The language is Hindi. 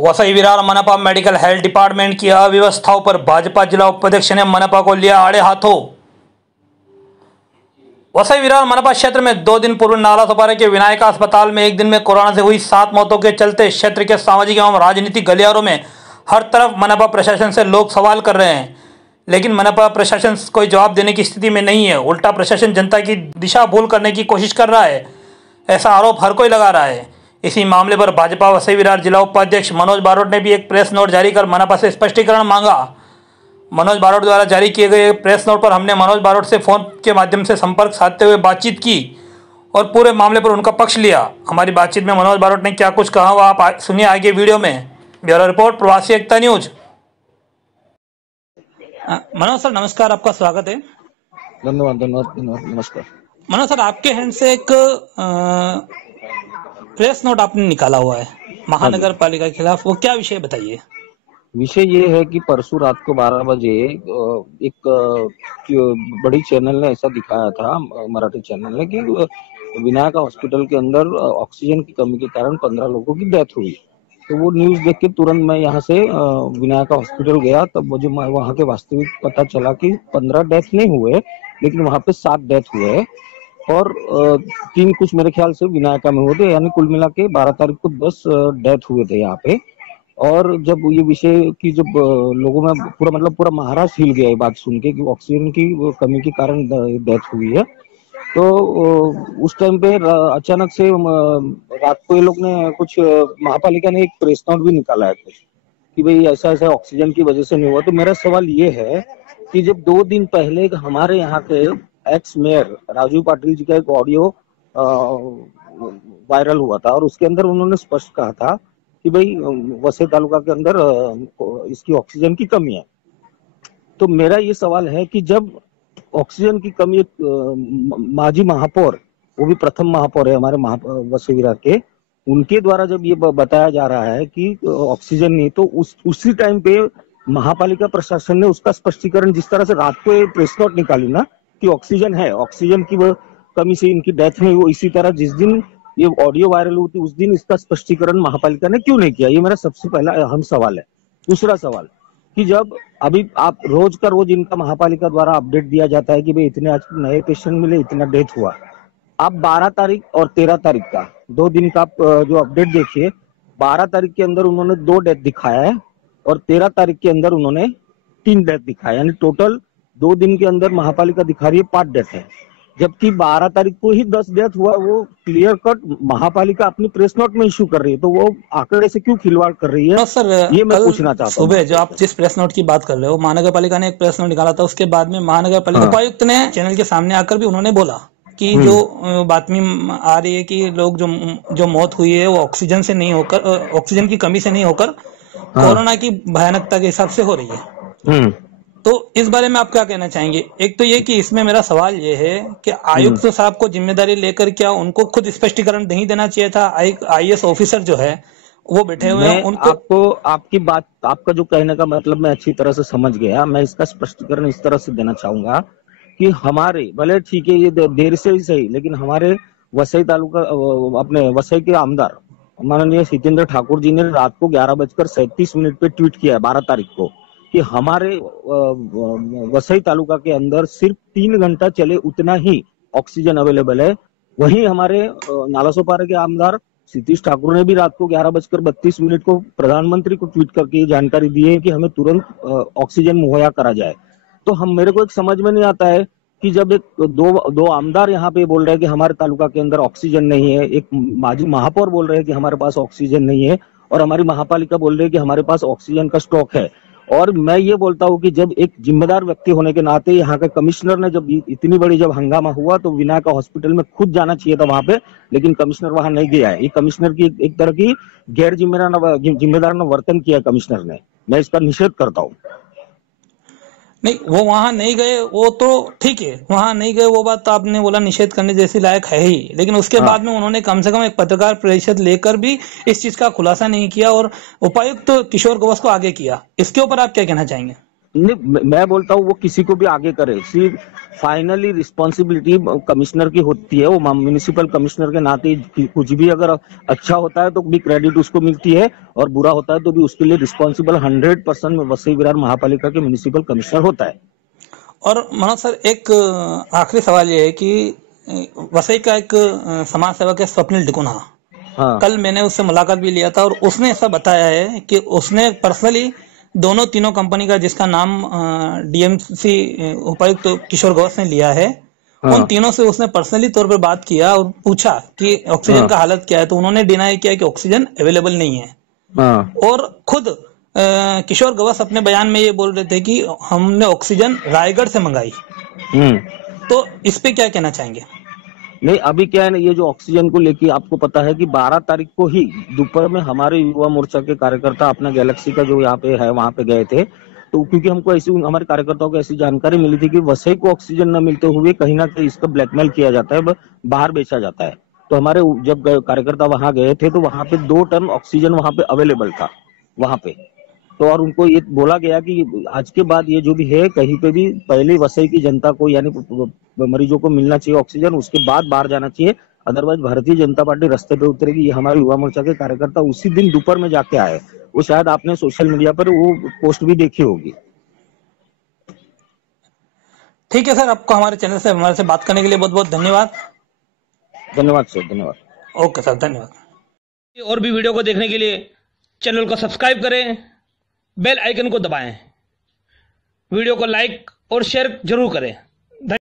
वसई विरार मनपा मेडिकल हेल्थ डिपार्टमेंट की अव्यवस्थाओं पर भाजपा जिला उपाध्यक्ष ने मनपा को लिया आड़े हाथों। वसई विरार मनपा क्षेत्र में 2 दिन पूर्व नालासोपारा के विनायका अस्पताल में एक दिन में कोरोना से हुई 7 मौतों के चलते क्षेत्र के सामाजिक एवं राजनीतिक गलियारों में हर तरफ मनपा प्रशासन से लोग सवाल कर रहे हैं, लेकिन मनपा प्रशासन कोई जवाब देने की स्थिति में नहीं है। उल्टा प्रशासन जनता की दिशा भूल करने की कोशिश कर रहा है, ऐसा आरोप हर कोई लगा रहा है। इसी मामले पर भाजपा वसई विरार जिला उपाध्यक्ष मनोज बारोट ने भी एक प्रेस नोट जारी कर मनपा से स्पष्टीकरण मांगा। मनोज बारोट द्वारा जारी किए गए प्रेस नोट पर हमने मनोज बारोट से फोन के माध्यम से संपर्क साधते हुए बातचीत की और पूरे मामले पर उनका पक्ष लिया। हमारी बातचीत में मनोज बारोट ने क्या कुछ कहा वह आप सुनिए आगे वीडियो में। ब्यूरो रिपोर्ट प्रवासी एकता न्यूज। मनोज सर नमस्कार, आपका स्वागत है। धन्यवाद नमस्कार। मनोज सर, आपके हैंड से एक प्रेस नोट आपने निकाला हुआ है महानगर पालिका के खिलाफ, वो क्या विषय बताइए। विषय ये है कि परसों रात को 12 बजे एक बड़ी चैनल ने ऐसा दिखाया था, मराठी चैनल ने, कि विनायका हॉस्पिटल के अंदर ऑक्सीजन की कमी के कारण 15 लोगों की डेथ हुई। तो वो न्यूज देख के तुरंत मैं यहाँ से विनायका हॉस्पिटल गया। तब मुझे वहाँ के वास्तविक पता चला कि 15 डेथ नहीं हुए, लेकिन वहाँ पे 7 डेथ हुए और 3 कुछ मेरे ख्याल से विनायका में हुए थे, यानी कुल मिला के 12 तारीख को 10 डेथ हुए थे यहाँ पे। और जब ये विषय की जब लोगों में पूरा महाराष्ट्र हिल गया ये बात सुन के कि ऑक्सीजन की कमी के कारण डेथ हुई है, तो उस टाइम पे अचानक से रात को ये लोग ने कुछ महापालिका ने एक प्रेस नोट भी निकाला है कुछ कि भाई ऐसा ऐसा ऑक्सीजन की वजह से नहीं हुआ। तो मेरा सवाल ये है कि जब 2 दिन पहले हमारे यहाँ के एक्स मेयर राजू पाटिल जी का एक ऑडियो वायरल हुआ था और उसके अंदर उन्होंने स्पष्ट कहा था कि भाई वसई तालुका के अंदर इसकी ऑक्सीजन की कमी है। तो मेरा ये सवाल है कि जब ऑक्सीजन की कमी माजी महापौर, वो भी प्रथम महापौर है हमारे वसई विरार के, उनके द्वारा जब ये बताया जा रहा है कि ऑक्सीजन नहीं, तो उसी टाइम पे महापालिका प्रशासन ने उसका स्पष्टीकरण, जिस तरह से रात को प्रेस नोट निकाली ना कि ऑक्सीजन है, ऑक्सीजन की कमी से इनकी डेथ नहीं, वो इसी तरह जिस दिन ये ऑडियो वायरल हुई थी उस दिन इसका स्पष्टीकरण महापालिका ने क्यों नहीं किया? ये मेरा सबसे पहला अहम सवाल है। दूसरा सवाल कि जब अभी आप रोज का रोज इनका महापालिका द्वारा अपडेट दिया जाता है कि भाई इतने आज नए पेशेंट मिले, इतना डेथ हुआ, आप 12 तारीख और 13 तारीख का 2 दिन का जो अपडेट देखिए, 12 तारीख के अंदर उन्होंने 2 डेथ दिखाया है और 13 तारीख के अंदर उन्होंने 3 डेथ दिखाया, यानी टोटल 2 दिन के अंदर महापालिका दिखा रही है 5 डेथ है। जबकि 12 तारीख को ही 10 डेथ हुआ, वो क्लियर कट महापालिका अपनी प्रेस नोट में इश्यू कर रही है। तो वो आंकड़े से क्यों खिलवाड़ कर रही है? सर, ये मैं पूछना चाहता हूँ। सुबह जो आप जिस प्रेस नोट की बात कर रहे हो, महानगर पालिका ने एक प्रेस नोट निकाला था, उसके बाद में महानगर पालिका उपायुक्त ने चैनल के सामने आकर भी उन्होंने बोला कि जो बातमी आ रही है कि लोग जो मौत हुई है वो ऑक्सीजन से नहीं होकर, ऑक्सीजन की कमी से नहीं होकर कोरोना की भयानकता के हिसाब से हो रही है। तो इस बारे में आप क्या कहना चाहेंगे? एक तो ये कि इसमें मेरा सवाल ये है कि आयुक्त साहब को जिम्मेदारी लेकर क्या उनको खुद स्पष्टीकरण नहीं देना चाहिए था? IAS ऑफिसर जो है वो बैठे हुए हैं, उनको आपको आपकी बात, आपका जो कहने का मतलब मैं अच्छी तरह से समझ गया। मैं इसका स्पष्टीकरण इस तरह से देना चाहूंगा कि हमारे, भले ठीक है ये देर से ही सही, लेकिन हमारे वसई तालुका, अपने वसई के आमदार माननीय हितेंद्र ठाकुर जी ने रात को 11:37 पे ट्वीट किया है 12 तारीख को कि हमारे वसई तालुका के अंदर सिर्फ 3 घंटा चले उतना ही ऑक्सीजन अवेलेबल है। वहीं हमारे नालासोपारा के आमदार सतीश ठाकुर ने भी रात को 11:32 को प्रधानमंत्री को ट्वीट करके जानकारी दी है कि हमें तुरंत ऑक्सीजन मुहैया करा जाए। तो मेरे को एक समझ में नहीं आता है कि जब दो आमदार यहाँ पे बोल रहे हैं कि हमारे तालुका के अंदर ऑक्सीजन नहीं है, एक माजी महापौर बोल रहे हैं कि हमारे पास ऑक्सीजन नहीं है, और हमारी महापालिका बोल रही है कि हमारे पास ऑक्सीजन का स्टॉक है। और मैं ये बोलता हूँ कि जब एक जिम्मेदार व्यक्ति होने के नाते यहाँ के कमिश्नर ने जब इतनी बड़ी जब हंगामा हुआ तो विनायका हॉस्पिटल में खुद जाना चाहिए था वहां पे, लेकिन कमिश्नर वहां नहीं गया है। ये कमिश्नर की एक तरह की गैर जिम्मेदार वर्तन किया कमिश्नर ने। मैं इसका निषेध करता हूँ। नहीं, वो वहां नहीं गए, वो तो ठीक है, वहां नहीं गए, वो बात तो आपने बोला निषेध करने जैसी लायक है ही, लेकिन उसके बाद में उन्होंने कम से कम एक पत्रकार परिषद लेकर भी इस चीज का खुलासा नहीं किया और उपायुक्त किशोर गौस को आगे किया। इसके ऊपर आप क्या कहना चाहेंगे? नहीं, मैं बोलता हूँ वो किसी को भी आगे करे, सिर्फ फाइनली रिस्पॉन्सिबिलिटी कमिश्नर की होती है। वो म्युनिसिपल कमिश्नर के नाते कुछ भी अगर अच्छा होता है तो भी क्रेडिट उसको मिलती है, और बुरा होता है तो भी उसके लिए रिस्पॉन्सिबल 100% वसई विरार महापालिका के म्युनिसिपल कमिश्नर होता है। और मनोज सर, एक आखिरी सवाल ये है कि वसई का एक समाज सेवक है स्वप्निल डिकुना। हाँ। कल मैंने उससे मुलाकात भी लिया था और उसने ऐसा बताया है कि उसने पर्सनली दोनों तीनों कंपनी का, जिसका नाम डीएमसी उपायुक्त किशोर गौस ने लिया है, हाँ। उन तीनों से उसने पर्सनली तौर पर बात किया और पूछा कि ऑक्सीजन का हालत क्या है, तो उन्होंने डिनाई किया कि ऑक्सीजन अवेलेबल नहीं है। हाँ। और खुद किशोर गौस अपने बयान में ये बोल रहे थे कि हमने ऑक्सीजन रायगढ़ से मंगाई। तो इस पे क्या कहना चाहेंगे? नहीं, अभी क्या है ना, ये जो ऑक्सीजन को लेके आपको पता है कि 12 तारीख को ही दोपहर में हमारे युवा मोर्चा के कार्यकर्ता अपना गैलेक्सी का जो यहाँ पे है वहां पे गए थे। तो क्योंकि हमको ऐसी, हमारे कार्यकर्ताओं को ऐसी जानकारी मिली थी कि वसई को ऑक्सीजन न मिलते हुए कहीं ना कहीं इसका ब्लैकमेल किया जाता है, बाहर बेचा जाता है। तो हमारे जब कार्यकर्ता वहां गए थे तो वहां पे 2 टन ऑक्सीजन वहां पे अवेलेबल था वहां पे। तो और उनको ये बोला गया कि आज के बाद ये जो भी है कहीं पे भी पहले वसई की जनता को यानी मरीजों को मिलना चाहिए ऑक्सीजन, उसके बाद बाहर जाना चाहिए। अदरवाइज भारतीय जनता पार्टी रास्ते पे उतरेगी। ये हमारे युवा मोर्चा के कार्यकर्ता उसी दिन दोपहर में जाके आए। वो शायद आपने सोशल मीडिया पर वो पोस्ट भी देखी होगी। ठीक है सर, आपको हमारे चैनल से हमारे से बात करने के लिए बहुत बहुत धन्यवाद। धन्यवाद सर, धन्यवाद। ओके सर, धन्यवाद। और भी वीडियो को देखने के लिए चैनल को सब्सक्राइब करें, बेल आइकन को दबाएं, वीडियो को लाइक और शेयर जरूर करें।